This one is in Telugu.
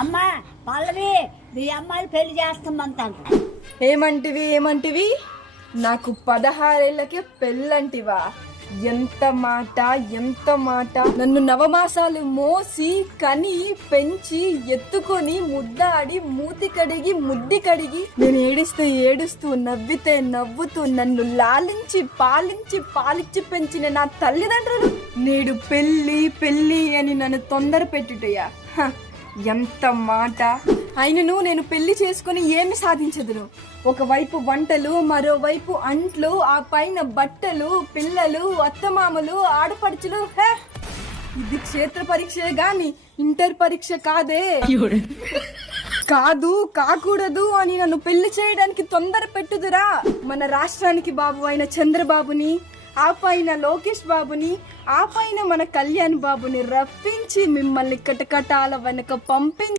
అమ్మా పల్లవి మీ అమ్మాయిని పెళ్లి చేస్తామంటాను. ఏమంటివి నాకు 16 ఏళ్ళకే పెళ్ళంటివా? ఎంత మాట! నన్ను నవమాసాలు మోసి కని పెంచి ఎత్తుకొని ముద్దాడి మూతి కడిగి ముద్ది కడిగి నేను ఏడుస్తూ నవ్వితే నవ్వుతూ నన్ను లాలించి పాలిచ్చి పెంచిన నా తల్లిదండ్రులు నేడు పెళ్ళి అని నన్ను తొందర పెట్టుటయ్యా. ఎంత మాట! అయినను నేను పెళ్లి చేసుకుని ఏమి సాధించదును? ఒకవైపు వంటలు, మరోవైపు అంట్లు, ఆ పైన బట్టలు, పిల్లలు, అత్తమామలు, ఆడపడుచులు. ఇది క్షేత్ర పరీక్షే గాని ఇంటర్ పరీక్ష కాదే. కాకూడదు అని నన్ను పెళ్లి చేయడానికి తొందర పెట్టుదురా. మన రాష్ట్రానికి బాబు అయిన చంద్రబాబుని, ఆ పైన లోకేష్ బాబుని, ఆ పైన మన కళ్యాణ్ బాబుని రప్పించి మిమ్మల్ని కటకటాల వెనక పంపించి